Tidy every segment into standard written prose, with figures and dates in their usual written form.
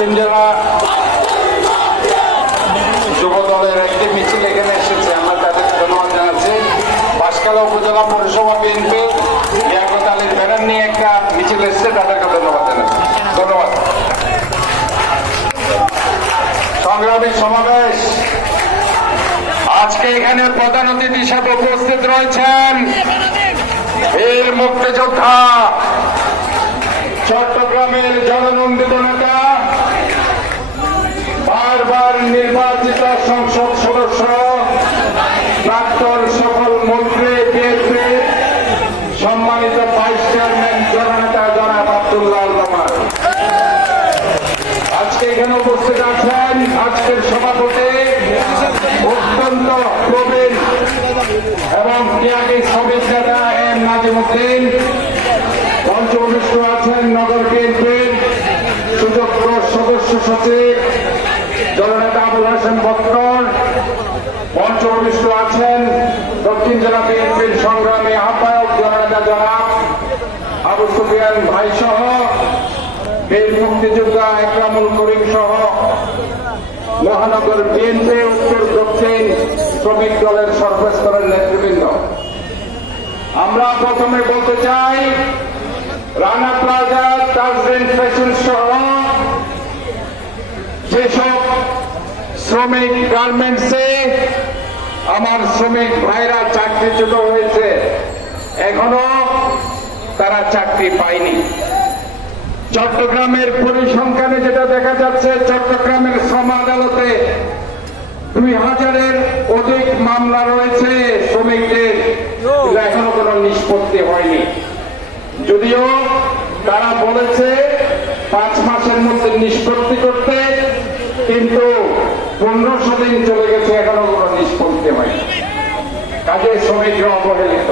দক্ষিণ জেলা যুব দলের একটি মিছিল এখানে এসেছে, আমরা তাদেরকে ধন্যবাদ জানাচ্ছি। বাঁশখালী উপজেলা পৌরসভা বিএনপি লিয়াকত আলীর ব্যানার নিয়ে একটা মিছিল এসেছে, তাদেরকে ধন্যবাদ জানাচ্ছি। ধন্যবাদ। সংগ্রামী সমাবেশ, আজকে এখানে প্রধান অতিথি হিসাবে উপস্থিত রয়েছেন বীর মুক্তিযোদ্ধা, চট্টগ্রামের জননন্দিত নেতা, বারবার নির্বাচিত সংসদ সদস্য, প্রাক্তন সকল মন্ত্রী, বিএনপি সম্মানিত ভাইস চেয়ারম্যান জননেতা জনাব আব্দুল্লাহ আল মামুন। আজকে এখানে উপস্থিত আছেন আজকের সভাপতি, অত্যন্ত প্রবীণ এবং ত্যাগী শ্রমিক নেতা এম নাজিমুদ্দিন। পঞ্চমবিষ্ট আছেন নগর বিএনপির সুযোগ্য সদস্য সচিব জননেতা আবুল হাসেম বক্কর। পঞ্চমবিষ্ট আছেন দক্ষিণ জেলা বিএনপির সংগ্রামী আহ্বায়ক জননেতা জনাব আবু সুফিয়ান ভাই সহ বীর মুক্তিযোদ্ধা একরামুল করিম সহ মহানগর বিএনপি উত্তর দক্ষিণ শ্রমিক দলের সর্বস্তরের নেতৃবৃন্দ। আমরা প্রথমে বলতে চাই, রানা প্লাজা, তাজরিন ফ্যাশন সহ যেসব শ্রমিক গার্মেন্টসে আমার শ্রমিক ভাইরা চাকরিচ্যুত হয়েছে, এখনো তারা চাকরি পায়নি। চট্টগ্রামের পরিসংখ্যানে যেটা দেখা যাচ্ছে, চট্টগ্রামের শ্রম আদালতে 2000-এর অধিক মামলা রয়েছে শ্রমিকদের, এখনো কোনো নিষ্পত্তি হয়নি। যদিও তারা বলেছে 5 মাসের মধ্যে নিষ্পত্তি করতে, কিন্তু 1500 দিন চলে গেছে, এখনো কোনো নিষ্পত্তি হয়নি। কাজে শ্রমিকরা অবহেলিত,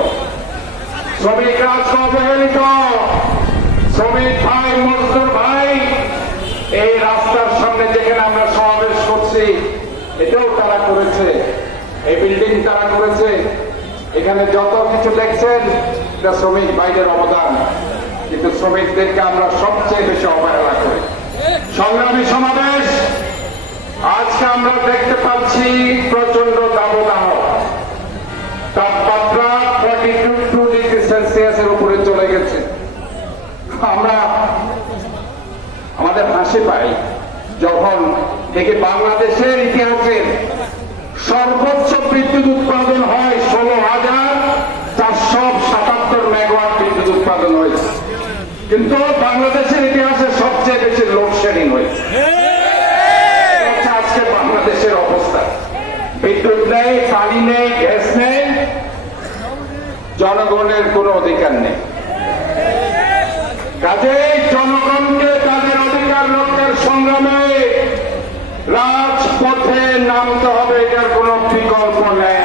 শ্রমিকরা অবহেলিত। শ্রমিক ভাই, মজদুর ভাই, এই রাস্তার সামনে যেখানে আমরা সমাবেশ করছি, এটাও তারা করেছে, এই বিল্ডিং তারা করেছে। এখানে যত কিছু দেখছেন, এটা শ্রমিক ভাইদের অবদান, কিন্তু শ্রমিকদেরকে আমরা সবচেয়ে বেশি অবহেলা করি। সংগ্রামী সমাবেশ, আজকে আমরা দেখতে পাচ্ছি প্রচন্ড দাবদাহ, তাপমাত্রা 42 ডিগ্রি সেলসিয়াসের উপরে চলে গেছে। আমরা আমাদের হাসি পাই যখন দেখি বাংলাদেশের ইতিহাসের সর্বোচ্চ বিদ্যুৎ উৎপাদন হয় 16,477 মেগাওয়াট বিদ্যুৎ উৎপাদন হয়েছে, কিন্তু বাংলাদেশের ইতিহাসে সবচেয়ে বেশি লোডশেডিং হয়েছে। আজকে বাংলাদেশের অবস্থা, বিদ্যুৎ নেই, পানি নেই, গ্যাস নেই, জনগণের কোনো অধিকার নেই। কাজেই জনগণকে তাদের অধিকার রক্ষার সংগ্রামে রাজপথে নামতে হবে, এটার কোন বিকল্প নেই।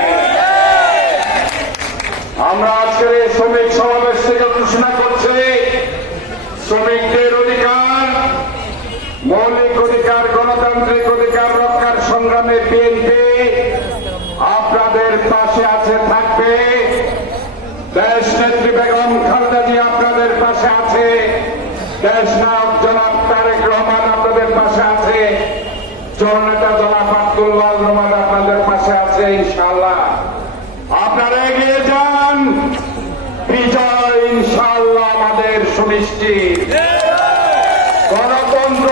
আমরা আজকের এই শ্রমিক সমাবেশ থেকে ঘোষণা করছি, শ্রমিকদের অধিকার, মৌলিক অধিকার, গণতান্ত্রিক অধিকার রক্ষার সংগ্রামে বিএনপি আপনাদের পাশে আছে, থাকবে। দেশ নেত্রী বেগম খালেদা জিয়া আপনাদের পাশে আছে, দেশ নায়ক জনাব তারেক রহমান আপনাদের পাশে আছে, জননেতা জনাব আব্দুল্লাহ আল মামুন আপনাদের পাশে আছে। ইনশাআল্লাহ আপনারা এগিয়ে যান, বিজয় ইনশাআল্লাহ আমাদের সুনিশ্চিত। গণতন্ত্র